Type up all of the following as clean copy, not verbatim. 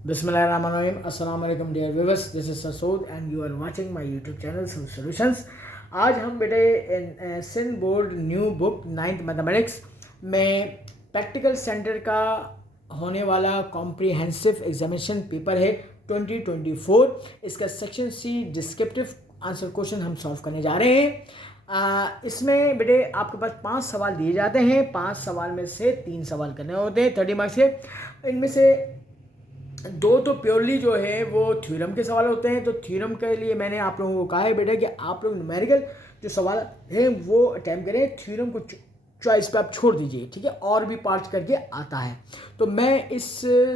Bismillahirrahmanirrahim. Assalamu alaikum dear viewers. This is Sasood and you are watching my YouTube channel Sood Solutions. आज हम बेटे Sindh board new book 9th mathematics में practical centre का होने वाला comprehensive examination paper है 2024। इसका section C descriptive answer question हम सॉल्व करने जा रहे हैं। इसमें बेटे आपके पास 5 सवाल दिए जाते हैं। 5 सवाल में से 3 सवाल करने होते हैं 30 मार्क्स के। इनमें से 2 तो प्योरली जो है वो थ्योरम के सवाल होते हैं। तो थ्योरम के लिए मैंने आप लोगों को कहा है बेटा कि आप लोग न्यूमेरिकल जो सवाल हैं वो अटैम्प्ट करें, थ्योरम को चॉइस पे आप छोड़ दीजिए, ठीक है। और भी पार्ट्स करके आता है। तो मैं इस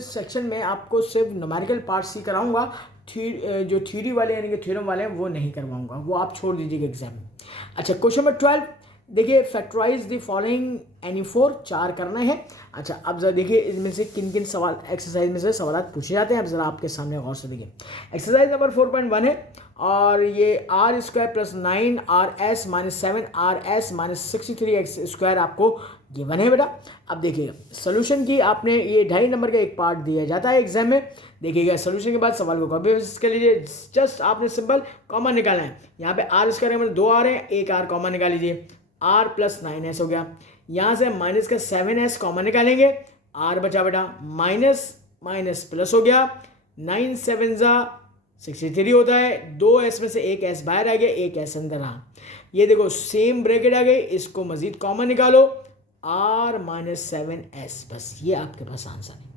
सेक्शन में आपको सिर्फ न्यूमेरिकल पार्ट्स ही कराऊंगा, जो थ्योरी वाले यानी कि थ्योरम वाले हैं वो नहीं करवाऊंगा, वो आप छोड़ दीजिएगा एग्जाम में। अच्छा, क्वेश्चन नंबर 12 देखिए, फैक्टराइज द फॉलोइंग एनी 4 4 करना है। अच्छा, अब जरा देखिए इनमें से किन किन सवाल एक्सरसाइज में से सवाल पूछे जाते हैं। अब जरा आपके सामने गौर से देखिए। एक्सरसाइज नंबर 4.1 है और ये r square plus 9 r s minus 7 r s minus 63 x square आपको गिवन है बेटा। अब देखिएगा सोल्यूशन की आपने ये 2.5 नंबर का एक पार्ट दिया जाता है एग्जाम में। देखिएगा सोल्यूशन के बाद सवाल को कॉपी पेस्ट कर लीजिए। जस्ट आपने सिंपल कॉमन निकालना है। यहाँ पे आर स्क्वायर में 2 आ रहे हैं, एक आर कॉमन निकाल लीजिए, आर प्लस 9s हो गया। यहाँ से माइनस का 7s कॉमन निकालेंगे, आर बचा बेटा, माइनस माइनस प्लस हो गया, 9 7 63 होता है। 2s में से एक s बाहर आ गया, एक s अंदर रहा। ये देखो सेम ब्रैकेट आ गई, इसको मजीद कॉमन निकालो, r माइनस 7s, बस ये आपके पास आंसर है।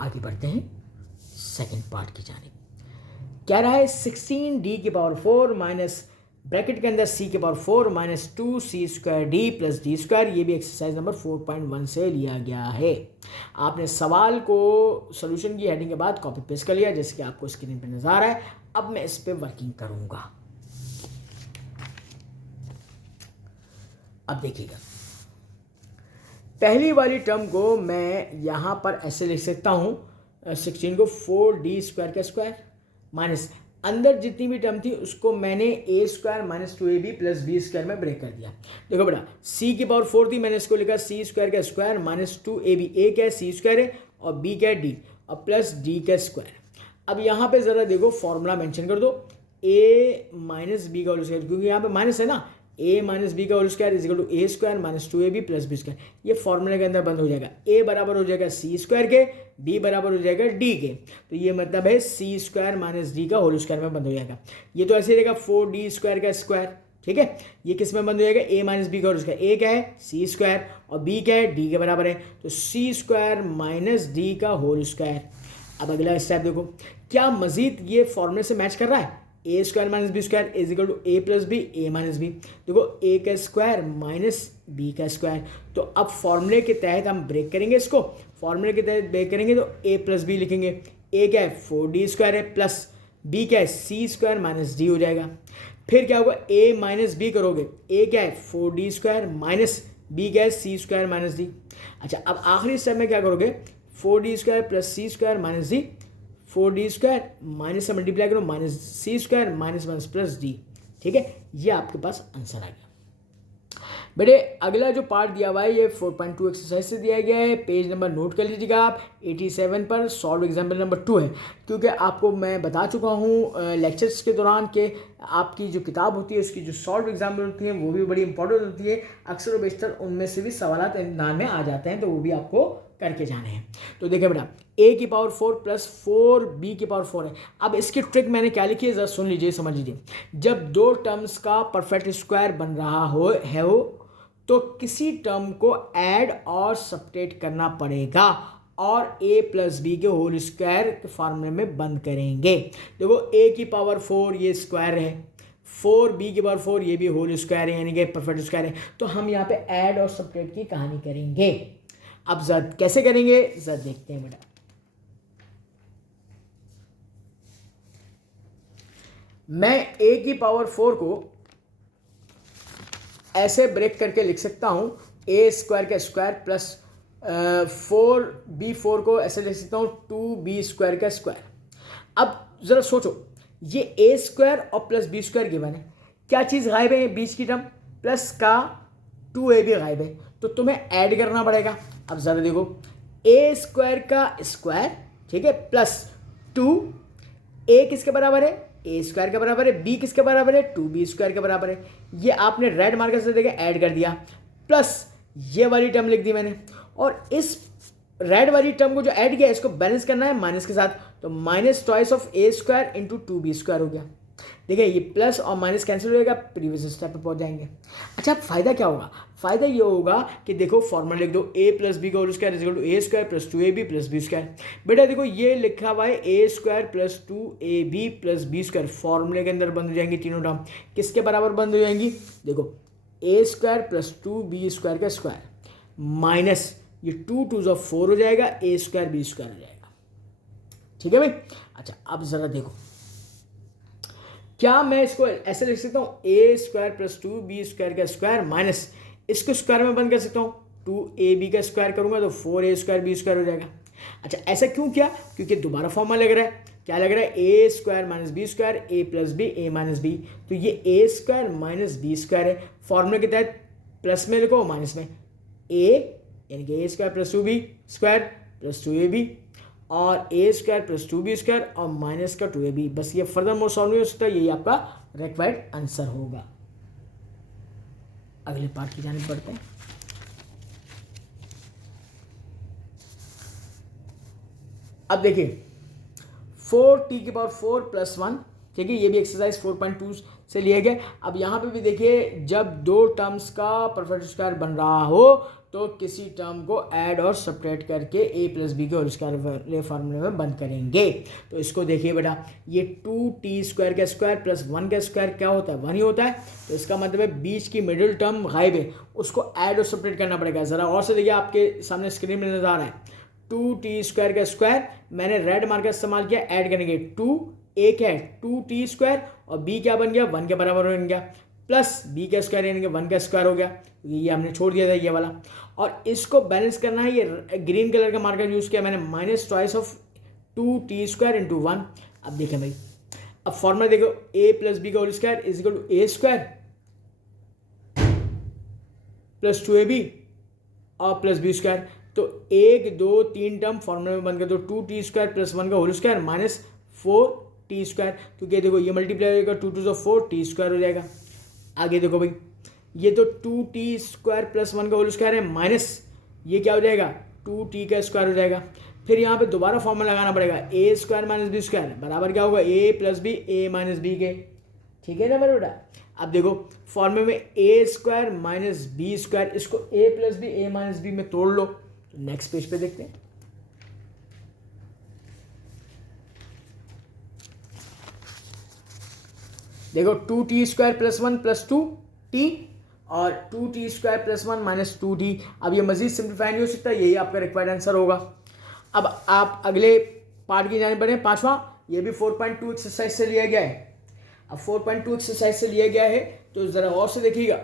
आगे बढ़ते हैं सेकंड पार्ट की जानिब। कह रहा है 16d की पावर 4 माइनस ब्रैकेट के अंदर c के power 4 minus 2c square D plus D square. ये भी एक्सरसाइज नंबर 4.1 से लिया गया है। आपने सवाल को सोल्यूशन की हेडिंग के बाद कॉपी पेस्ट कर लिया, जैसे कि आपको स्क्रीन पे नजर आ रहा है। अब मैं इस पे वर्किंग करूंगा। अब देखिएगा, पहली वाली टर्म को मैं यहां पर ऐसे लिख सकता हूं, 16 को 4d स्क्वायर का स्क्वायर माइनस अंदर जितनी भी टर्म थी उसको मैंने a square minus 2ab plus b square में ब्रेक कर दिया। देखो बेटा, c की पावर 4 थी, मैंने इसको लिखा c स्क्वायर का स्क्वायर माइनस 2ab। ए क्या है, c स्क्वायर है, और b क्या है, d, और प्लस d का स्क्वायर। अब यहाँ पे ज़रा देखो फॉर्मूला मेंशन कर दो, a माइनस बी का होल स्क्वायर, क्योंकि यहाँ पे माइनस है ना, a माइनस बी का whole square is equal to a square minus 2ab plus b square. ये फॉर्मूले के अंदर बंद हो जाएगा। a बराबर हो जाएगा c स्क्वायर के, b बराबर हो जाएगा d के। तो ये मतलब है c स्क्वायर माइनस d का होल स्क्वायर में बंद हो जाएगा। ये तो ऐसे रहेगा 4d स्क्वायर का स्क्वायर, ठीक है। ये किस में बंद हो जाएगा, a माइनस बी का होल स्क्वायर। a क्या है, c स्क्वायर, और b क्या है, d के बराबर है। तो c स्क्वायर माइनस d का होल स्क्वायर। अब अगला स्टेप देखो, क्या मजीद ये फॉर्मूले से मैच कर रहा है। A square minus b square is equal to a plus b, a minus b. देखो ए का स्क्वायर माइनस बी का स्क्वायर। तो अब फॉर्मूले के तहत हम ब्रेक करेंगे इसको। फॉर्मूले के तहत ब्रेक करेंगे तो ए प्लस बी लिखेंगे। ए क्या है, 4d स्क्वायर है, प्लस बी क्या है, सी स्क्वायर माइनस डी हो जाएगा। फिर क्या होगा, ए माइनस बी करोगे, ए क्या है 4d स्क्वायर माइनस बी क्या है, सी स्क्वायर माइनस डी। अच्छा, अब आखिरी स्टेप में क्या करोगे, 4d square plus c square minus d, 4d square minus से मल्टीप्लाई करो minus c square minus minus plus d, ठीक है। ये आपके पास आंसर आ गया बेटे। अगला जो पार्ट दिया हुआ है ये 4.2 एक्सरसाइज से दिया गया है। पेज नंबर नोट कर लीजिएगा आप, 87 पर सॉल्व एग्जाम्पल नंबर 2 है। क्योंकि आपको मैं बता चुका हूँ लेक्चर्स के दौरान कि आपकी जो किताब होती है उसकी जो सॉल्व एग्जाम्पल होती हैं वो भी बड़ी इंपॉर्टेंट होती है। अक्सर व बेशतर उनमें से भी सवाल इम्तिहान में आ जाते हैं, तो वो भी आपको करके जाने हैं। तो देखिए बेटा, a की पावर 4 प्लस 4b की पावर 4 है। अब इसकी ट्रिक मैंने क्या लिखी है, जरा सुन लीजिए, समझ लीजिए। जब 2 टर्म्स का परफेक्ट स्क्वायर बन रहा हो तो किसी टर्म को ऐड और सब्ट्रैक्ट करना पड़ेगा और a प्लस बी के होल स्क्वायर के फॉर्मूले में बंद करेंगे। देखो a की पावर 4 ये स्क्वायर है, 4b की पावर 4 ये भी होल स्क्वायर है, यानी कि परफेक्ट स्क्वायर है। तो हम यहाँ पे ऐड और सब्ट्रैक्ट की कहानी करेंगे। अब जरा कैसे करेंगे, जरा देखते हैं बेटा। मैं a की पावर 4 को ऐसे ब्रेक करके लिख सकता हूं, a स्क्वायर का स्क्वायर प्लस 4b4 को ऐसे लिख सकता हूं 2b स्क्वायर का स्क्वायर। अब जरा सोचो, ये a स्क्वायर और प्लस b स्क्वायर गिवन है, क्या चीज़ गायब है, बीच की टर्म प्लस का 2ab गायब है, तो तुम्हें ऐड करना पड़ेगा। अब ज़रा देखो, ए स्क्वायर का स्क्वायर, ठीक है, प्लस 2, ए किसके बराबर है, ए स्क्वायर के बराबर है, बी किसके बराबर है, 2b स्क्वायर के बराबर है। ये आपने रेड मार्कर से देखा ऐड कर दिया, प्लस ये वाली टर्म लिख दी मैंने, और इस रेड वाली टर्म को जो ऐड किया इसको बैलेंस करना है माइनस के साथ, तो minus twice of A square into 2b square हो गया। देखिए ये प्लस और माइनस कैंसिल हो जाएगा, प्रीवियस स्टेप पे पहुंच जाएंगे। अच्छा, फायदा क्या होगा, फायदा ये होगा कि देखो फॉर्मूला लिख दो, a प्लस बी का whole square is equal to a square plus 2ab plus b square. बेटा देखो ये लिखा हुआ है a square plus 2ab plus b square, फॉर्मूले के अंदर बंद हो जाएंगी तीनों टर्म। किसके बराबर बंद हो जाएंगी, देखो ए स्क्वायर प्लस 2b स्क्वायर का स्क्वायर माइनस ये 2 2 4 हो जाएगा, ए स्क्वायर बी स्क्वायर हो जाएगा। ठीक है भाई। अच्छा अब जरा देखो, क्या मैं इसको ऐसे लिख सकता हूँ, ए स्क्वायर प्लस 2b स्क्वायर का स्क्वायर माइनस इसको स्क्वायर में बंद कर सकता हूँ, 2ab का स्क्वायर करूंगा तो 4a स्क्वायर बी स्क्वायर हो जाएगा। अच्छा ऐसा क्यों किया, क्योंकि दोबारा फॉर्मूला लग रहा है, क्या लग रहा है, a square minus b square a plus b a minus B, तो ये ए स्क्वायर माइनस बी स्क्वायर है। फॉर्मूले के तहत प्लस में लिखो माइनस में, ए यानी कि a square plus 2b square plus 2ab और a square plus 2b square और माइनस का 2ab, बस ये फर्दर मोर सॉल्व नहीं हो सकता, यही आपका रिक्वायर्ड आंसर होगा। अगले पार्ट की जानिब बढ़ते हैं। अब देखिए 4t⁴ प्लस 1, ठीक है, ये भी एक्सरसाइज 4.2 से लिए गए। अब यहाँ पे भी देखिए, जब दो टर्म्स का परफेक्ट स्क्वायर बन रहा हो तो किसी टर्म को ऐड और सब्ट्रैक्ट करके ए प्लस बी के होल स्क्वायर वाले फार्मूले में बंद करेंगे। तो इसको देखिए बेटा, ये 2t स्क्वायर का स्क्वायर प्लस 1 का स्क्वायर क्या होता है, 1 ही होता है, तो इसका मतलब है बीच की मिडिल टर्म गायब है, उसको ऐड और सब्ट्रैक्ट करना पड़ेगा। ज़रा और से देखिए, आपके सामने स्क्रीन में नजर आ रहा है 2t स्क्वायर का स्क्वायर, मैंने रेड मार्कर इस्तेमाल किया, ऐड करेंगे 2, एक है 2t स्क्वायर और b क्या बन गया, 1 के बराबर बन गया, प्लस b का स्क्वायर यानी कि 1 का स्क्वायर हो गया, ये हमने छोड़ दिया था ये वाला। और इसको बैलेंस करना है, ये ग्रीन कलर का मार्कर यूज़ किया मैंने, minus twice of 2t square into 1। अब देखें भाई, अब फॉर्मूला देखो, a प्लस बी का whole square is equal to a square plus 2ab और प्लस बी स्क्वायर। तो 1 2 3 टर्म फॉर्मूले में बंद कर दो, 2t स्क्वायर प्लस 1 का whole square minus 4t square, क्योंकि देखो ये मल्टीप्लाई होगा 2 2 4 t स्क्वायर हो जाएगा। आगे देखो भाई, ये तो 2t स्क्वायर प्लस 1 का होल स्क्वायर है माइनस ये क्या हो जाएगा, 2t का स्क्वायर हो जाएगा। फिर यहाँ पे दोबारा फॉर्मूला लगाना पड़ेगा, ए स्क्वायर माइनस बी स्क्वायर बराबर क्या होगा, ए plus b a minus B के। ठीक है ना मेरे बेटा। अब देखो फॉर्मूले में ए स्क्वायर माइनस बी स्क्वायर, इसको ए plus b a minus B में तोड़ लो। नेक्स्ट पेज पे देखते हैं। देखो 2t square plus 1 plus 2t और 2t square plus 1 minus 2t। अब ये मजीद सिंप्लीफाई नहीं हो सकता, यही आपका रिक्वायर्ड आंसर होगा। अब आप अगले पार्ट की जाने बढ़े, पांचवा, ये भी 4.2 एक्सरसाइज से लिया गया है। अब 4.2 एक्सरसाइज से लिया गया है तो ज़रा और से देखिएगा,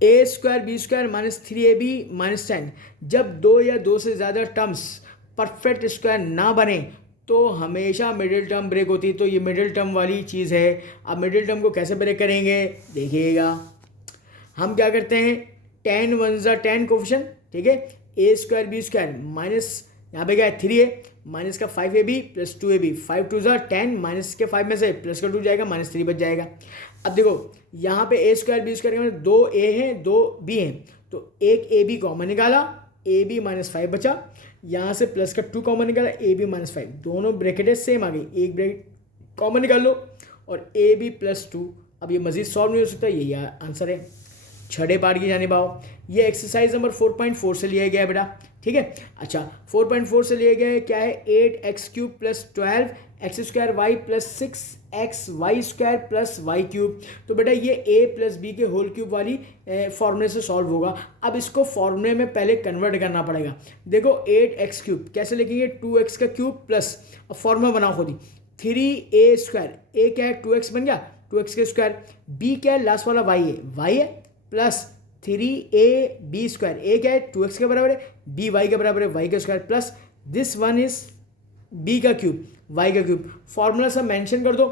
a square b square minus 3ab minus 10, जब दो या दो से ज़्यादा टर्म्स परफेक्ट स्क्वायर ना बने तो हमेशा मिडिल टर्म ब्रेक होती है। तो ये मिडिल टर्म वाली चीज़ है। अब मिडिल टर्म को कैसे ब्रेक करेंगे, देखिएगा हम क्या करते हैं, 10 1 ज़ा 10 कोफिशिएंट, ठीक है, a square b square minus यहाँ पे क्या है 3a माइनस का 5ab प्लस 2ab, 5 2 ज़ा 10 माइनस के 5 में से प्लस का 2 जाएगा, माइनस 3 बच जाएगा। अब देखो यहाँ पे ए स्क्वायर बी स्क्वायर में 2 a हैं 2 b हैं, तो एक ab कॉमन निकाला, ab माइनस 5 बचा, यहाँ से प्लस का 2 कॉमन निकाला, ab माइनस 5, दोनों ब्रैकेटें सेम आ गई, एक ब्रैकेट कॉमन निकाल लो और ab प्लस 2। अब ये मजीद सॉल्व नहीं हो सकता, यही आंसर है। छठे पार्ट की जानिब आओ, ये एक्सरसाइज नंबर 4.4 से लिया गया है बेटा, ठीक है। अच्छा 4.4 से लिया गया है, क्या है, 8x cube plus 12 x square y plus 6x y square plus y cube. तो बेटा ये a प्लस बी के होल क्यूब वाली फॉर्मूले से सॉल्व होगा। अब इसको फॉर्मूले में पहले कन्वर्ट करना पड़ेगा। देखो 8x क्यूब कैसे लिखेंगे, 2x का क्यूब प्लस, अब फॉर्मूला बनाओ खुद ही, 3a स्क्वायर, a क्या है 2x बन गया, 2x के स्क्वायर, b क्या है लास्ट वाला y है प्लस 3ab स्क्वायर, a क्या है 2x के बराबर है, b y के बराबर है, y का square plus this one is b का क्यूब y का क्यूब। फॉर्मूला सब मेंशन कर दो,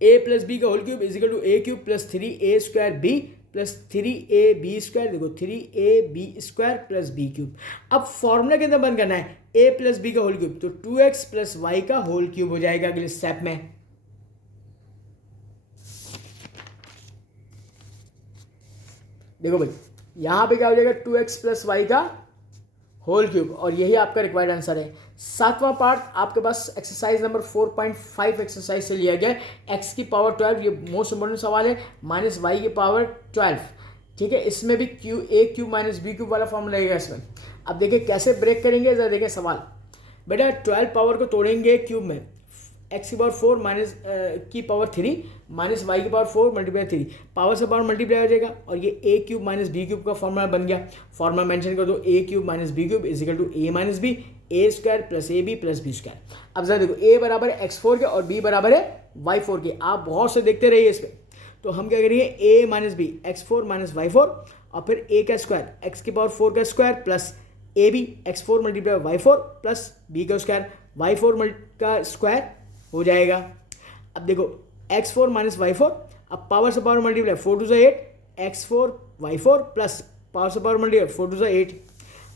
a प्लस बी का whole cube is equal to a cube plus 3a square b plus 3ab² देखो 3ab² प्लस बी क्यूब। अब formula के अंदर बंद करना है a प्लस बी का होल क्यूब, तो 2x प्लस वाई का होल क्यूब हो जाएगा अगले स्टेप में। देखो भाई यहां पे क्या हो जाएगा 2x प्लस वाई का होल क्यूब, और यही आपका रिक्वायर्ड आंसर है। सातवां पार्ट आपके पास एक्सरसाइज नंबर 4.5 एक्सरसाइज से लिया गया है। x की पावर 12 ये मोस्ट इंपॉर्टेंट सवाल है, माइनस वाई की पावर 12, ठीक है। इसमें भी a cube minus b cube वाला फॉर्मूला लगेगा इसमें। अब देखिए कैसे ब्रेक करेंगे, जरा देखिए सवाल। बेटा 12 पावर को तोड़ेंगे क्यूब में, x की पावर 4 माइनस की पावर 3 माइनस वाई की पावर 4 मल्टीप्लाई 3, पावर से पावर मल्टीप्लाई हो जाएगा, और ये a cube minus b cube का फॉर्मूला बन गया। फॉर्मूला मेंशन कर दो a cube minus b cube is equal to a minus b, a² plus a b plus b square. अब जरा देखो a बराबर है x4 के और b बराबर है y4 के, आप बहुत से देखते रहिए इस पर। तो हम क्या करेंगे a minus B x4 minus y4 और फिर a का स्क्वायर x की पावर 4 का square plus a b x4 multiply y4 plus b का स्क्वायर y4 का स्क्वायर हो जाएगा। अब देखो x4 माइनस y4, अब पावर से power multiply 4 to 8 x4 y4 plus power से पावर मल्टीप्लाई 4 टू 8।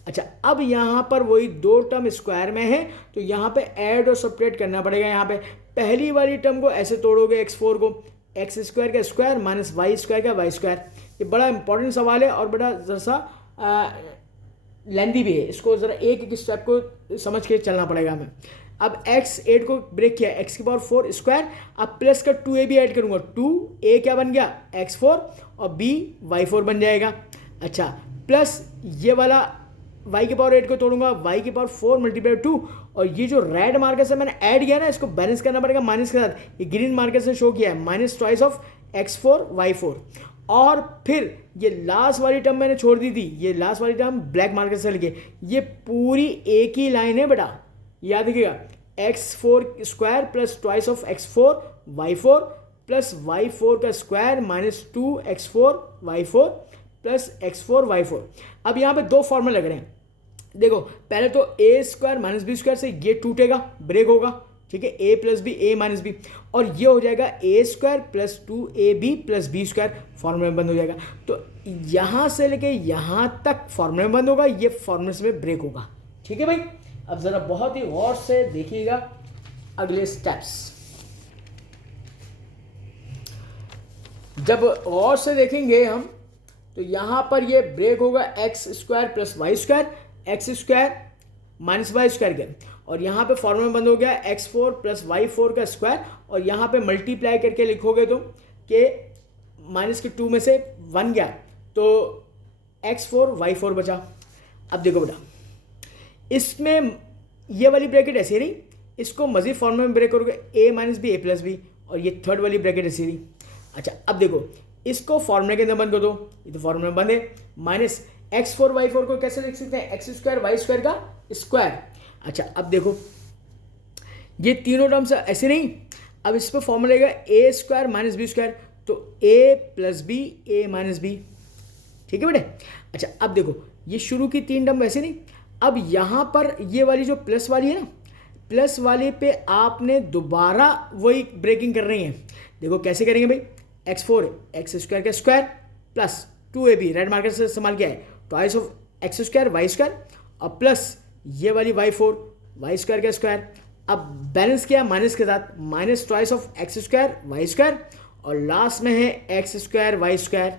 अच्छा अब यहाँ पर वही दो टर्म स्क्वायर में है, तो यहाँ पे ऐड और सब्ट्रैक्ट करना पड़ेगा। यहाँ पे पहली वाली टर्म को ऐसे तोड़ोगे x4 को, x² का स्क्वायर माइनस y² का y²। ये बड़ा इंपॉर्टेंट सवाल है और बड़ा जरा सा लेंदी भी है, इसको ज़रा एक एक स्टेप को समझ के चलना पड़ेगा हमें। अब x8 को ब्रेक किया, x की पावर 4 स्क्वायर, अब प्लस का 2a भी ऐड करूँगा, 2a क्या बन गया x4 और b y4 बन जाएगा। अच्छा प्लस ये वाला y की पावर 8 को तोड़ूंगा, y की पावर 4 मल्टीप्लाई 2, और ये जो रेड मार्कर से मैंने ऐड किया ना इसको बैलेंस करना पड़ेगा माइनस के साथ, ये ग्रीन मार्कर से शो किया है minus twice of x4 y4। और फिर ये लास्ट वाली टर्म मैंने छोड़ दी थी, ये लास्ट वाली टर्म ब्लैक मार्कर से लिखे, ये पूरी एक ही लाइन है बेटा, याद रखिएगा x4 square plus twice of x4 y4 plus y4 का square minus 2x4 y4 plus x4 y4। अब यहाँ पे दो फॉर्मूले लग रहे हैं। देखो पहले तो a² माइनस बी स्क्वायर से ये टूटेगा, ब्रेक होगा, ठीक है, a plus b a minus b, और ये हो जाएगा a² plus 2ab plus b square, फॉर्मूले में बंद हो जाएगा। तो यहाँ से लेके यहाँ तक फॉर्मूले में बंद होगा, ये फॉर्मूले में ब्रेक होगा, ठीक है भाई। अब ज़रा बहुत ही गौर से देखिएगा अगले स्टेप्स। जब गौर से देखेंगे हम तो यहाँ पर ये ब्रेक होगा x² plus y² x² minus y² के, और यहाँ पे फॉर्मूला बंद हो गया x4 प्लस y4 का स्क्वायर, और यहाँ पे मल्टीप्लाई करके लिखोगे तो कि माइनस के 2 में से 1 गया तो x4 y4 बचा। अब देखो बेटा इसमें ये वाली ब्रैकेट ऐसी नहीं, इसको मजीद फॉर्मूला में ब्रेक करोगे a minus b a plus b, और ये थर्ड वाली ब्रैकेट ऐसी नहीं। अच्छा अब देखो इसको फॉर्मूले के अंदर बंद कर दो, ये तो फॉर्मूला में बंद है। माइनस x4 y4 को कैसे लिख सकते हैं x² y² का स्क्वायर। अच्छा अब देखो ये तीनों टर्म्स ऐसे नहीं, अब इस पर फॉर्मूला रहेगा a² माइनस बी स्क्वायर, तो a plus b a minus b, ठीक है बेटे। अच्छा अब देखो ये शुरू की तीन टर्म वैसे नहीं, अब यहाँ पर ये वाली जो प्लस वाली है ना, प्लस वाले पे आपने दोबारा वही ब्रेकिंग कर रही है। देखो कैसे करेंगे भाई, x4 x² का square plus 2ab red marker से इस्तेमाल किया है ट्वाइस ऑफ x² y² और प्लस ये वाली y4 y² का स्क्वायर। अब बैलेंस किया माइनस के साथ, minus twice of x² y² और लास्ट में है x² y²।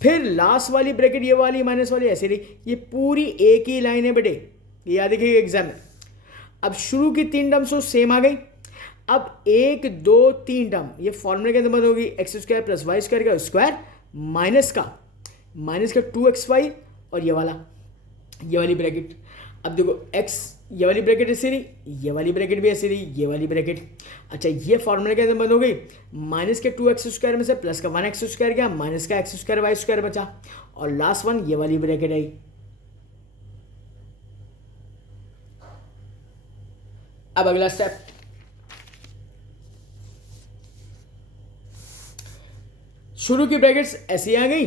फिर लास्ट वाली ब्रैकेट ये वाली माइनस वाली ऐसे रही, ये पूरी एक ही लाइन है बेटे, ये याद रखिएगा एग्जाम में। अब शुरू की तीन टर्म्स तो सेम आ गई, अब 1 2 3 टर्म ये फॉर्मूले के अंदर बंद होगी x² प्लस y² का स्क्वायर माइनस का 2xy और ये वाली ब्रैकेट। अब देखो x ये वाली ब्रैकेट ऐसी रही, ये वाली ब्रैकेट भी ऐसी रही, ये वाली ब्रैकेट। अच्छा ये फॉर्मूले के अंदर बंद हो गई, माइनस के 2x² में से प्लस का 1x² गया, माइनस का x² y² बचा, और लास्ट वन ये वाली ब्रैकेट आई। अब अगला स्टेप, शुरू की ब्रैकेट्स ऐसी आ गई,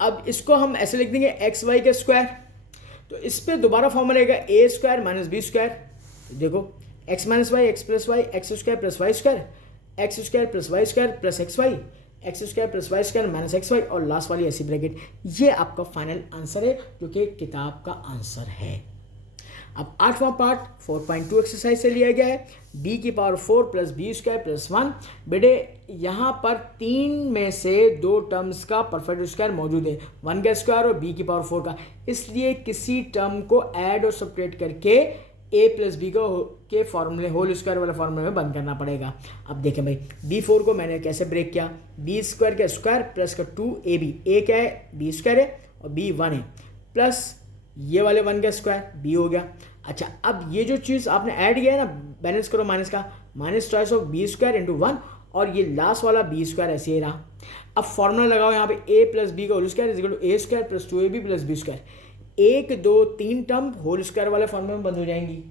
अब इसको हम ऐसे लिख देंगे xy का स्क्वायर, तो इस पर दोबारा फॉर्मूला रहेगा a² माइनस बी स्क्वायर। देखो x minus y x plus y x² plus y² x² plus y² plus xy x square plus y square minus x y और लास्ट वाली ऐसी ब्रैकेट। ये आपका फाइनल आंसर है जो कि किताब का आंसर है। अब 8वां पार्ट 4.2 एक्सरसाइज से लिया गया है। b की power 4 plus b square plus 1। बेटे यहाँ पर 3 में से 2 टर्म्स का परफेक्ट स्क्वायर मौजूद है, 1 का स्क्वायर और b की पावर 4 का। इसलिए किसी टर्म को ऐड और सब्ट्रैक्ट करके a प्लस बी के फॉर्मूले होल स्क्वायर वाले फॉर्मूले में बंद करना पड़ेगा। अब देखें भाई, b4 को मैंने कैसे ब्रेक किया, बी स्क्वायर का स्क्वायर प्लस का 2ab। a क्या है, बी स्क्वायर है और b 1 है, प्लस ये वाले 1 का स्क्वायर b हो गया। अच्छा, अब ये जो चीज़ आपने ऐड किया है ना, बैलेंस करो माइनस का, minus choice of b square into 1 और ये लास्ट वाला बी स्क्वायर ऐसे ही रहा। अब फॉर्मूला लगाओ यहाँ पे a प्लस बी का whole square is equal to a square plus 2ab plus b square. 1 2 3 term whole square वाले फॉर्मूले में बंद हो जाएंगी।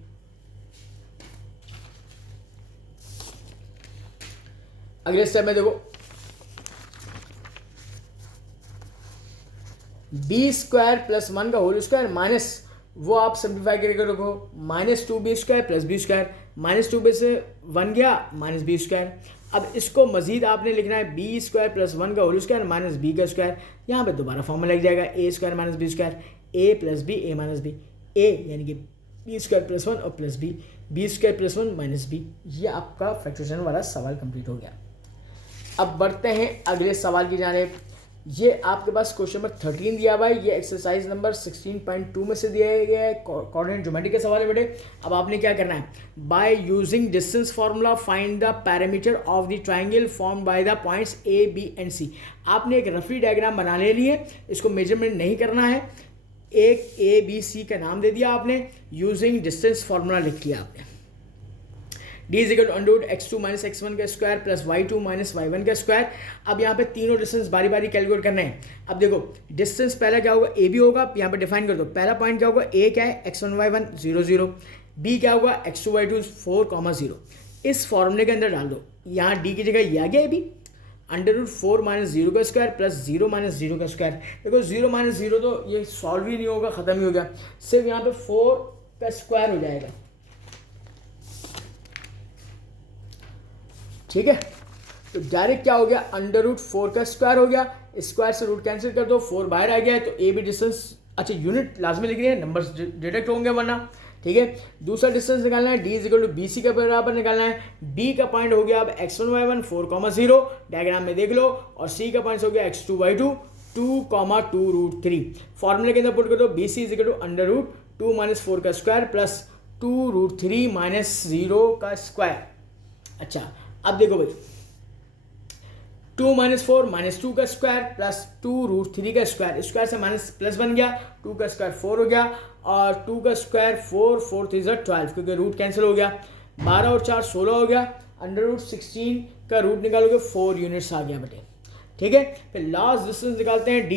अगले स्टेप में देखो, बी स्क्वायर प्लस 1 का होल स्क्वायर माइनस, वो आप सिंप्लीफाई करके रखो, minus 2b square plus b square, minus 2b से 1 गया माइनस बी स्क्वायर। अब इसको मजीद आपने लिखना है बी स्क्वायर प्लस 1 का होल स्क्वायर माइनस बी का स्क्वायर। यहाँ पे दोबारा फॉर्मूला लग जाएगा a square minus b square, a plus b a minus b, a यानी कि बी स्क्वायर प्लस 1 और plus b square plus 1 minus b. ये आपका फैक्टराइजेशन वाला सवाल कंप्लीट हो गया। अब बढ़ते हैं अगले सवाल की जाने। ये आपके पास क्वेश्चन नंबर 13 दिया हुआ है, ये एक्सरसाइज नंबर 16.2 में से दिया गया है, कोऑर्डिनेट ज्योमेट्री का सवाल है बेटे। अब आपने क्या करना है, by using distance formula find the parameter of the triangle form by the points a b and c. आपने एक रफली डायग्राम बना ले ली है, इसको मेजरमेंट नहीं करना है, एक ए बी सी का नाम दे दिया आपने, यूजिंग डिस्टेंस फार्मूला लिख लिया आपने। d is equal to under root x2 minus x1 का square plus y2 minus y1 का स्क्वायर। अब यहाँ पे तीनों डिस्टेंस बारी बारी कैलकुलेट करने हैं। अब देखो डिस्टेंस पहला क्या होगा, a b होगा, यहाँ पे डिफाइन कर दो। पहला पॉइंट क्या होगा, a क्या है x1 y1 0 0, b क्या होगा x2 y2 4 0। इस फॉर्मूले के अंदर डाल दो, यहाँ d की जगह ये आ गया a b, under root 4 minus 0 का स्क्वायर प्लस 0 माइनस 0 का स्क्वायर। देखो 0 माइनस 0 तो ये सॉल्व ही नहीं होगा, खत्म ही हो गया, सिर्फ यहाँ पे 4 का स्क्वायर हो जाएगा। ठीक है, तो डायरेक्ट क्या हो गया, अंडर रूट 4 का स्क्वायर हो गया, स्क्वायर से रूट कैंसिल कर दो, 4 बाहर आ गया है, तो ए बी डिस्टेंस, अच्छा यूनिट लाजमी लिख रही है, नंबर्स डिटेक्ट होंगे वरना। ठीक है, दूसरा डिस्टेंस निकालना है, d is equal to b c के बराबर निकालना है। बी का पॉइंट हो गया अब x1 y1 4 0, डायग्राम में देख लो, और सी का पॉइंट हो गया x2 y2 2 रूट 3। फॉर्मूले के अंदर पुट कर दो, b c is equal to under root 2 minus 4 का स्क्वायर प्लस 2 रूट 3 माइनस 0 का स्क्वायर। अच्छा, अब देखो भाई, 2 माइनस 4 माइनस 2 का स्क्वायर प्लस 2 रूट 3 का स्क्वायर, स्क्वायर से माइनस प्लस बन गया, 2 का स्क्वायर 4 हो गया, और 2 का स्क्वायर 4 4 3 12 क्योंकि रूट कैंसिल हो गया, 12 और 4 16 हो गया, अंडर रूट 16 का रूट निकालोगे 4 यूनिट्स आ गया बेटे। ठीक है, फिर लास्ट डिस्टेंस निकालते हैं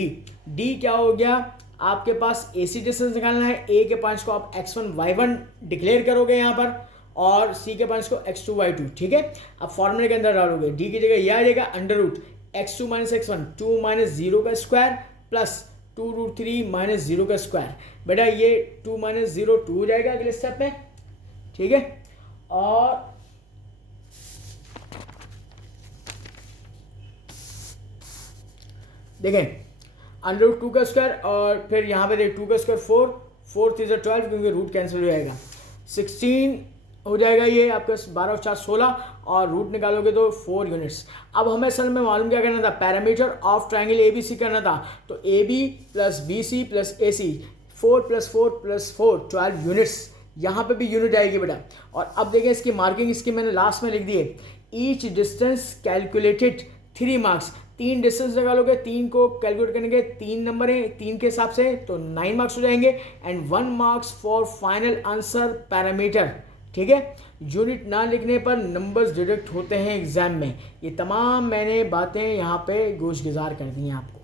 डी क्या हो गया, आपके पास ए सी डिस्टेंस निकालना है। ए के पॉइंट्स को आप x1 y1 डिक्लेयर करोगे यहाँ पर, और सी के पॉइंट्स को x2 y2। ठीक है, अब फॉर्मूले के अंदर डालोगे, डी की जगह यह आ जाएगा under root x2 minus x1 2 minus 0 का स्क्वायर प्लस 2 रूट 3 माइनस 0 का स्क्वायर। बेटा ये 2 माइनस 0 2 हो जाएगा अगले स्टेप में। ठीक है, और देखें अंडर रूट 2 का स्क्वायर, और फिर यहाँ पे 2 का स्क्वायर 4 3 12 क्योंकि रूट कैंसिल हो जाएगा, 16 हो जाएगा, ये आपका 12 और 4 16, और रूट निकालोगे तो 4 यूनिट्स। अब हमें असल में मालूम क्या करना था, parameter of triangle a b c करना था, तो a b plus b c plus a c 4 plus 4 plus 4 12 units, यहाँ पे भी यूनिट आएगी बेटा। और अब देखें इसकी मार्किंग, इसकी मैंने लास्ट में लिख दी है, each distance calculated 3 marks. 3 distance निकालोगे, 3 को कैलकुलेट करने के 3 नंबर हैं 3 के हिसाब से, तो 9 मार्क्स हो जाएंगे, and 1 marks for final answer parameter. ठीक है, यूनिट ना लिखने पर नंबर्स डिडक्ट होते हैं एग्जाम में। ये तमाम मैंने बातें यहाँ पे गोश गुजार कर दी हैं आपको।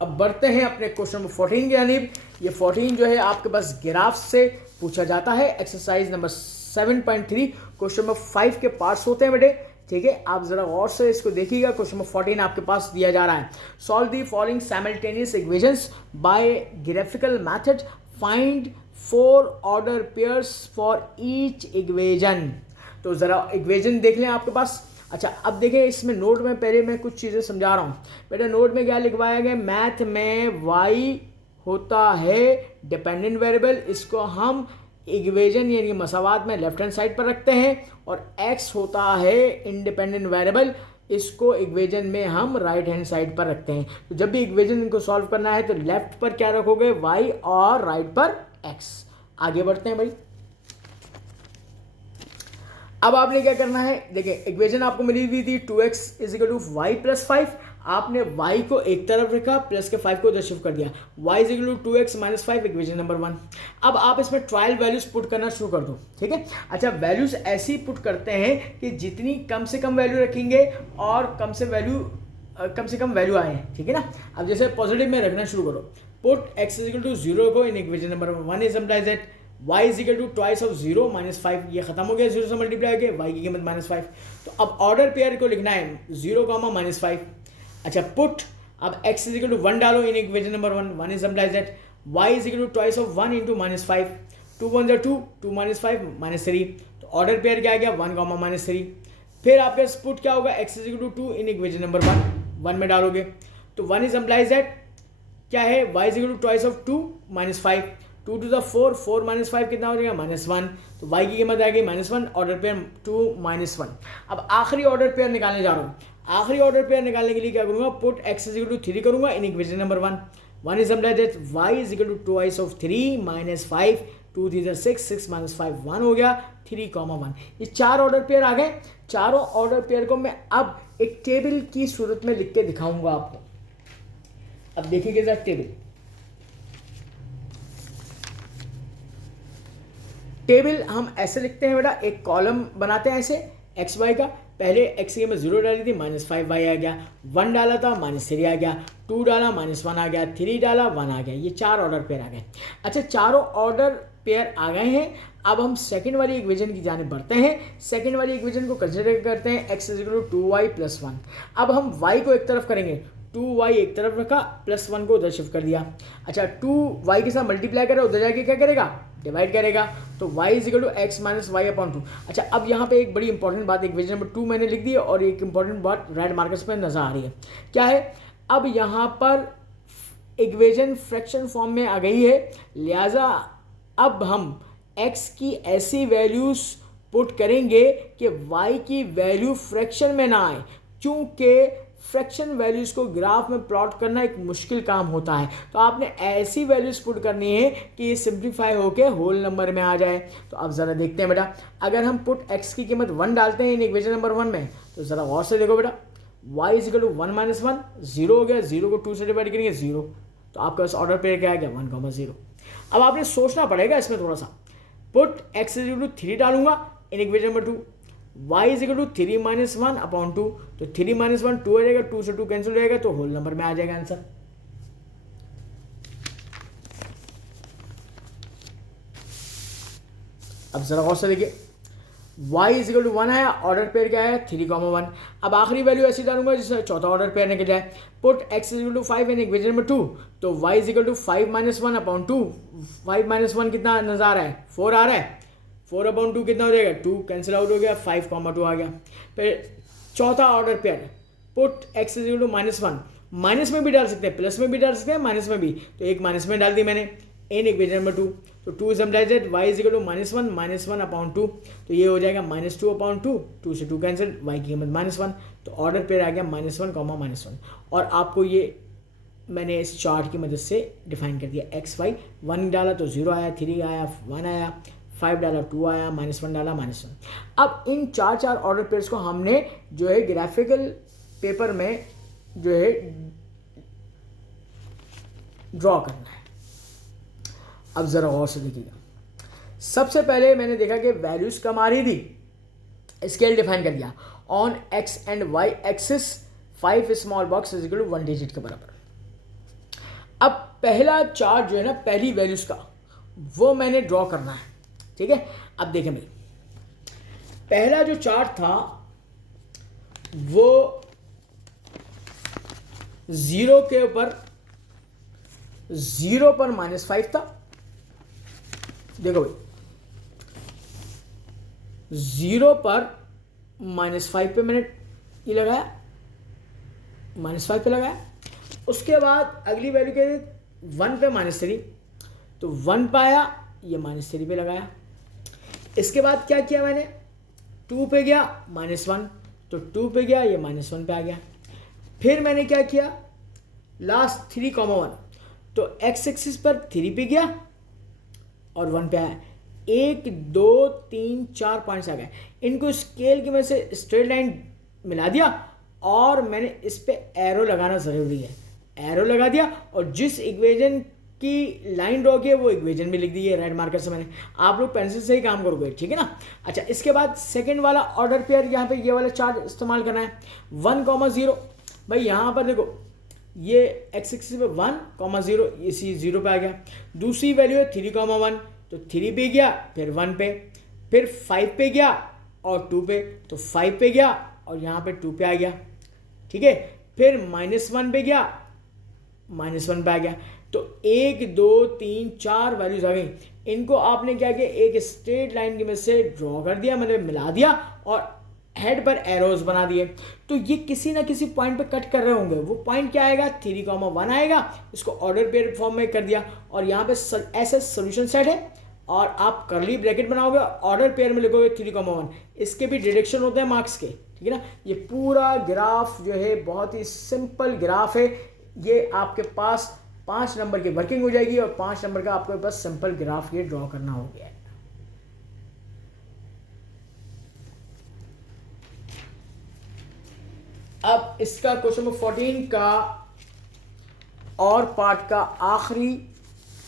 अब बढ़ते हैं अपने क्वेश्चन नंबर 14 की जानिब। ये 14 जो है आपके पास ग्राफ से पूछा जाता है, एक्सरसाइज नंबर 7.3। क्वेश्चन नंबर 5 के पार्ट्स होते हैं बेटे। ठीक है, आप जरा गौर से इसको देखिएगा। क्वेश्चन नंबर 14 आपके पास दिया जा रहा है, solve the following simultaneous equations bye graphical method, find 4 order pairs for each equation. तो ज़रा इक्वेजन देख लें आपके पास। अच्छा, अब देखें इसमें नोट में पहले मैं कुछ चीज़ें समझा रहा हूँ। बेटा नोट में क्या लिखवाया गया, मैथ में y होता है डिपेंडेंट वेरिएबल, इसको हम इक्वेजन यानी मसावात में लेफ्ट हैंड साइड पर रखते हैं, और x होता है इंडिपेंडेंट वेरिएबल, इसको इक्वेजन में हम राइट हैंड साइड पर रखते हैं। तो जब भी इक्वेजन इनको सॉल्व करना है तो लेफ्ट पर क्या रखोगे, y, और राइट पर x। आगे बढ़ते हैं भाई। अब आपने क्या करना है, देखिए इक्वेजन आपको मिली हुई थी 2x is equal to Y plus 5, आपने y को एक तरफ रखा, प्लस के 5 को उधर शिफ्ट कर दिया, y equal to 2x minus 5, equation number 1। अब आप इसमें ट्रायल वैल्यूज पुट करना शुरू कर दो, ठीक है। अच्छा, वैल्यूज ऐसी पुट करते हैं कि जितनी कम से कम वैल्यू रखेंगे और कम से कम वैल्यू आए, ठीक है ना। अब जैसे पॉजिटिव में रखना शुरू करो, पुट x इजिकल टू 0 को in equation number 1 is implies that y is equal to twice of 0 minus 5, ये खत्म हो गया, 0 से मल्टीप्लाई करके y की कीमत माइनस 5। तो अब ऑर्डर पेयर को लिखना है 0 कॉमा माइनस 5। अच्छा, पुट अब x इज इक्वल टू 1 डालो in equation number 1 is implies that y is equal to twice of 1 into minus 5, 2 1 जा 2, 2 माइनस 5 माइनस 3। तो ऑर्डर पेयर क्या आ गया, 1 कॉमा माइनस 3। फिर आपके पुट क्या होगा, x is equal to 2 in equation number 1 में डालोगे, तो 1 इज इम्प्लाइज दैट क्या है, y is equal to twice of 2 minus 5, 2 to the 4, 4 minus 5 कितना हो जाएगा, माइनस 1। तो y की कीमत आ गई माइनस 1, ऑर्डर पेयर 2 माइनस 1। अब आखिरी ऑर्डर पेयर निकालने जा रहा हूँ। आखिरी ऑर्डर पेयर निकालने के लिए क्या करूँगा, put x is equal to 3 करूँगा in equation number 1 is implied that y is equal to twice of 3 minus 5, 2 3 जा 6, 6 माइनस 5 1 हो गया, 3 कॉमा 1। ये 4 ऑर्डर पेयर आ गए। चारों ऑर्डर पेयर को मैं अब एक टेबल की सूरत में लिख के दिखाऊंगा आपको। अब देखिए जरा टेबल हम ऐसे लिखते हैं बेटा, एक कॉलम बनाते हैं ऐसे एक्स वाई का। पहले एक्स की मैं 0 डाली थी, माइनस 5 वाई आ गया, 1 डाला था माइनस 3 आ गया, 2 डाला माइनस 1 आ गया, 3 डाला 1 आ गया। ये 4 ऑर्डर पेयर आ गए। अच्छा, चारों ऑर्डर पेयर आ गए हैं। अब हम सेकंड वाली इक्वेशन की जाने बढ़ते हैं। सेकंड वाली इक्वेशन को कंसिडर करते हैं x is equal to 2y plus 1। अब हम y को एक तरफ करेंगे, 2y एक तरफ रखा, प्लस 1 को उधर शिफ्ट कर दिया। अच्छा, 2y के साथ मल्टीप्लाई करें, उधर जाके क्या करेगा, डिवाइड करेगा। तो y is equal to x minus y upon 2। अच्छा, अब यहाँ पे एक बड़ी इंपॉर्टेंट बात, इक्वेशन नंबर 2 मैंने लिख दी है और एक इंपॉर्टेंट बात रेड मार्कर्स पे नजर आ रही है। क्या है, अब यहाँ पर इक्वेशन फ्रैक्शन फॉर्म में आ गई है, लिहाजा अब हम x की ऐसी वैल्यूज पुट करेंगे कि y की वैल्यू फ्रैक्शन में ना आए, क्योंकि फ्रैक्शन वैल्यूज को ग्राफ में प्लॉट करना एक मुश्किल काम होता है। तो आपने ऐसी वैल्यूज पुट करनी है कि ये सिंप्लीफाई होकर होल नंबर में आ जाए। तो अब ज़रा देखते हैं बेटा, अगर हम पुट x की कीमत 1 डालते हैं इन इक्वेशन नंबर 1 में, तो ज़रा गौर से देखो बेटा, y is equal to 1 minus 1, 0 हो गया, 0 को 2 से डिवाइड करेंगे 0, तो आपका पास ऑर्डर पेयर क्या आ गया, 1,0। अब आपने सोचना पड़ेगा इसमें थोड़ा सा। Put x is equal to 3 डालूंगा in equation number 2, y is equal to 3 minus 1 upon 2, तो 3 माइनस 1 2 आ जाएगा, 2 से 2 कैंसिल हो जाएगा, तो होल नंबर में आ जाएगा आंसर। अब जरा गौर से देखिए, y इज इक्वल टू 1 आया, ऑर्डर पेयर क्या आया, 3,1। अब आखिरी वैल्यू ऐसी डालूंगा जिससे चौथा ऑर्डर पेयर निकल जाए। Put x is equal to 5 in equation number 2, तो y is equal to 5 minus 1 upon 2, 5 minus 1 कितना नजर आ रहा है, 4 आ रहा है, 4 अपॉन 2 कितना हो जाएगा, 2 कैंसिल आउट हो गया, 5,2 आ गया। फिर चौथा order pair, put x is equal to minus 1, minus में भी डाल सकते हैं, प्लस में भी डाल सकते हैं, माइनस में भी, तो एक माइनस में डाल दी मैंने इन इक्वेशन नंबर 2, तो 2 is implies that y is equal to minus 1 upon 2, तो ये हो जाएगा माइनस 2 अपॉन 2, 2 से 2 कैंसिल, y की कीमत माइनस 1, तो ऑर्डर पेयर आ गया माइनस 1 कॉमा माइनस 1। और आपको ये मैंने इस चार्ट की मदद से डिफाइन कर दिया, एक्स वाई, 1 डाला तो 0 आया, 3 आया, 1 आया, 5 डाला 2 आया, माइनस 1 डाला माइनस 1। अब इन चार ऑर्डर पेयर्स को हमने जो है ग्राफिकल पेपर में जो है ड्रॉ करना है। अब ज़रा गौर से देखिएगा, सबसे पहले मैंने देखा कि वैल्यूज कम आ रही थी, स्केल डिफाइन कर दिया, on x and y axis 5 small box is equal to 1 digit के बराबर। अब पहला चार्ट जो है ना, पहली वैल्यूज का, वो मैंने ड्रॉ करना है, ठीक है। अब देखें भाई, पहला जो चार्ट था वो 0 के ऊपर, 0 पर -5 था, देखो भाई, 0 पर -5 पे मैंने ये लगाया, -5 पे लगाया। उसके बाद अगली वैल्यू क्या है, 1 पे -3, तो 1 पाया, ये -3 पे लगाया। इसके बाद क्या किया मैंने, 2 पे गया -1, तो 2 पे गया, ये -1 पे आ गया। फिर मैंने क्या किया, लास्ट 3,1, तो एक्स एक्सिस पर 3 पे गया और 1 पे आया। 1 2 3 4 5 आ गए। इनको स्केल की वजह से स्ट्रेट लाइन मिला दिया और मैंने इस पे एरो लगाना ज़रूरी है, एरो लगा दिया और जिस इक्वेशन की लाइन ड्रॉ की है वो इक्वेशन भी लिख दी है रेड मार्कर से मैंने। आप लोग पेंसिल से ही काम करोगे, ठीक है ना। अच्छा, इसके बाद सेकंड वाला ऑर्डर पेयर, यहाँ पे ये वाला चार्ट इस्तेमाल करना है, 1,0। भाई यहाँ पर देखो, ये एक्स एक्सिस पे 1,0, इसी 0 पे आ गया। दूसरी वैल्यू है 3,1, तो 3 पे गया, फिर 1 पे, फिर 5 पे गया और 2 पे, तो 5 पे गया और यहाँ पे 2 पे आ गया, ठीक है। फिर -1 पे गया, -1 पे आ गया। तो 1 2 3 4 वैल्यूज आ गई। इनको आपने क्या किया, एक स्ट्रेट लाइन की मदद से ड्रॉ कर दिया, मतलब मिला दिया और हेड पर एरोज बना दिए। तो ये किसी ना किसी पॉइंट पे कट कर रहे होंगे, वो पॉइंट क्या आएगा, 3,1 आएगा। इसको ऑर्डर पेयर फॉर्म में कर दिया और यहाँ पे ऐसा सोल्यूशन सेट है और आप करली ब्रैकेट बनाओगे, ऑर्डर पेयर में लिखोगे 3,1। इसके भी डिडक्शन होते हैं मार्क्स के, ठीक है ना। ये पूरा ग्राफ जो है बहुत ही सिंपल ग्राफ है। ये आपके पास 5 नंबर की वर्किंग हो जाएगी और 5 नंबर का आपको बस सिंपल ग्राफ ये ड्रॉ करना हो गया है। अब इसका क्वेश्चन नंबर 14 का और पार्ट का आखिरी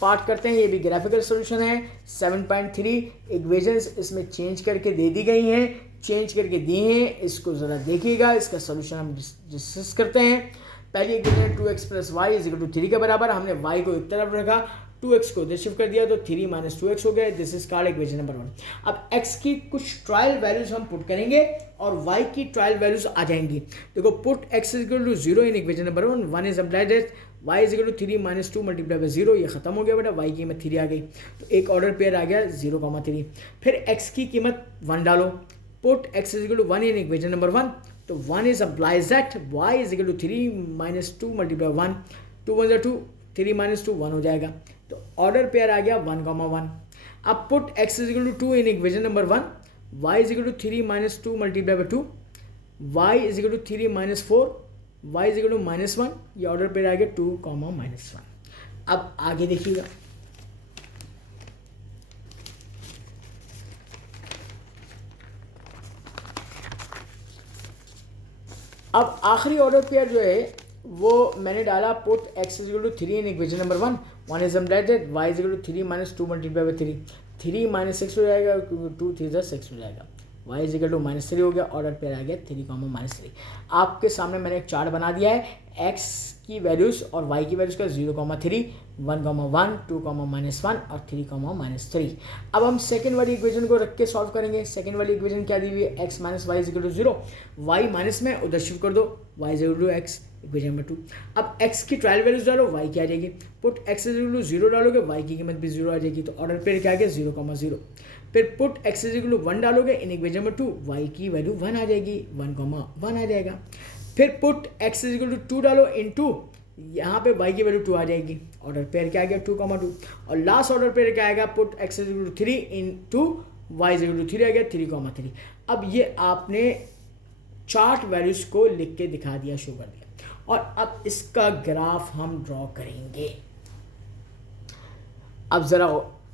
पार्ट करते हैं। ये भी ग्राफिकल सॉल्यूशन है। 7.3 इक्वेशंस इसमें चेंज करके दे दी गई हैं, चेंज करके दी हैं। इसको ज़रा देखिएगा, इसका सॉल्यूशन हम डिस्कस करते हैं। पहली इक्वेशन 2x + y = 3 के बराबर। हमने y को एक तरफ रखा, 2x को उधर शिफ्ट कर दिया, तो 3 - 2x हो गया। This is called equation number 1। अब x की कुछ ट्रायल वैल्यूज हम पुट करेंगे और y की ट्रायल वैल्यूज आ जाएंगी। देखो, put x = 0 in equation number 1, 1 is applied at y = 3 - 2 × 0। ये खत्म हो गया बेटा, y की कीमत 3 आ गई, तो एक ऑर्डर पेयर आ गया 0,3। फिर x की कीमत 1 डालो, पुट x = 1 इन इक्वेशन नंबर 1, तो 1 is applies at y = 3 - 2 × 1, 2 1 2, 3 - 2 1 हो जाएगा। तो ऑर्डर पेयर आ गया 1,1। अब put x = 2 in equation number 1, y = 3 - 2 × 2, y = 3 - 4, y = -1। ये ऑर्डर पेयर आ गया 2, -1। अब आगे देखिएगा, अब आखिरी ऑर्डर पेयर जो है वो मैंने डाला, put x = 3 in equation number 1, 1 is applied at y = 3 - 2 × 3, 3 - 6 हो जाएगा, 2 3 6 हो जाएगा, y = -3 हो गया। ऑर्डर पेयर आ गया 3, -3। आपके सामने मैंने एक चार्ट बना दिया है, x की वैल्यूज़ और y की वैल्यूज़ का 0,3, 1,1, 2, -1 और 3, -3। अब हम सेकेंड वाली इक्वेशन को रख के सॉल्व करेंगे। सेकेंड वाली इक्वेशन क्या दी हुई है, x - y = 0, y माइनस में उधर शिफ्ट कर दो, y = x, इक्वेशन नंबर 2। अब x की ट्रायल वैल्यूज डालो, y क्या आ जाएगी, पुट x = 0 डालोगे, y की कीमत भी 0 आ जाएगी, तो ऑर्डर पेयर क्या आ गया 0,0। फिर पुट x = 1 डालोगे इन इक्वेशन नंबर 2, y की वैल्यू 1 आ जाएगी, 1,1 आ जाएगा। फिर पुट x = 2 डालो इन 2, यहाँ पे y की वैल्यू 2 आ जाएगी, ऑर्डर पेयर क्या आ गया 2,2। और लास्ट ऑर्डर पेयर क्या आएगा, पुट x = 3 इन 2, y = 3 आ गया, 3,3। अब ये आपने चार्ट वैल्यूज को लिख के दिखा दिया, शो कर दिया। और अब इसका ग्राफ हम ड्रॉ करेंगे। अब ज़रा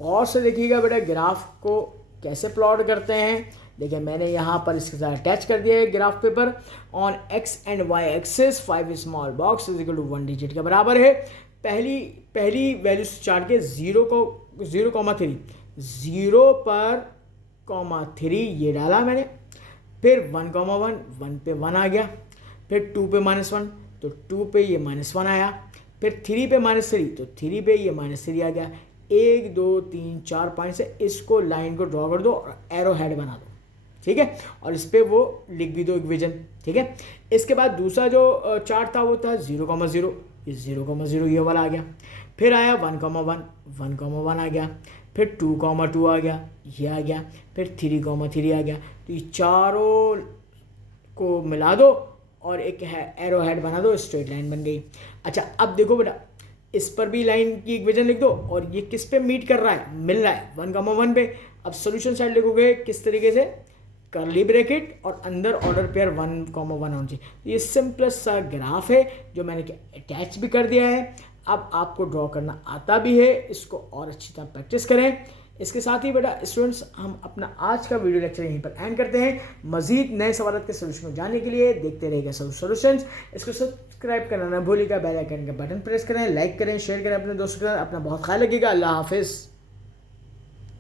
और से देखिएगा बेटा, ग्राफ को कैसे प्लॉट करते हैं। देखिए, मैंने यहाँ पर इसके साथ अटैच कर दिया है graph paper. On x and y axis 5 small box = 1 digit के बराबर है। पहली वैल्यू चार्ट के 0,3, 0 पर 3 ये डाला मैंने। फिर 1,1, 1 पे 1 आ गया। फिर 2 पे -1, तो 2 पे ये -1 आया। फिर 3 पे -3, तो 3 पे ये -3 आ गया। 1 2 3 4 पॉइंट से इसको लाइन को ड्रॉ कर दो और एरो हेड बना दो, ठीक है। और इस पर वो लिख भी दो इक्वेशन, ठीक है। इसके बाद दूसरा जो चार्ट था वो था 0,0, ये 0,0 ये वाला आ गया। फिर आया 1,1, 1,1 आ गया। फिर 2,2 आ गया, ये आ गया। फिर 3,3 आ गया। तो ये चारों को मिला दो और एक एरो हेड बना दो, स्ट्रेट लाइन बन गई। अच्छा अब देखो बेटा, इस पर भी लाइन की इक्वेशन लिख दो और ये किस पे मीट कर रहा है, मिल रहा है 1,1 पे। अब सोल्यूशन साइड लिखोगे किस तरीके से, कर्ली ब्रैकेट और अंदर ऑर्डर पेयर 1,1 होना चाहिए। तो ये सिंपलेस्ट सा ग्राफ है जो मैंने अटैच भी कर दिया है। अब आपको ड्रॉ करना आता भी है, इसको और अच्छी तरह प्रैक्टिस करें। इसके साथ ही बेटा स्टूडेंट्स, हम अपना आज का वीडियो लेक्चर यहीं पर एंड करते हैं। मजीद नए सवाल के सोल्यूशन को जानने के लिए देखते रहेगा सॉल्यूशंस। इसको सब्सक्राइब करना ना भूलिएगा, बेल आइकन का बटन प्रेस करें, लाइक करें, शेयर करें अपने दोस्तों के साथ। अपना बहुत ख्याल रखिएगा। अल्लाह हाफिज़।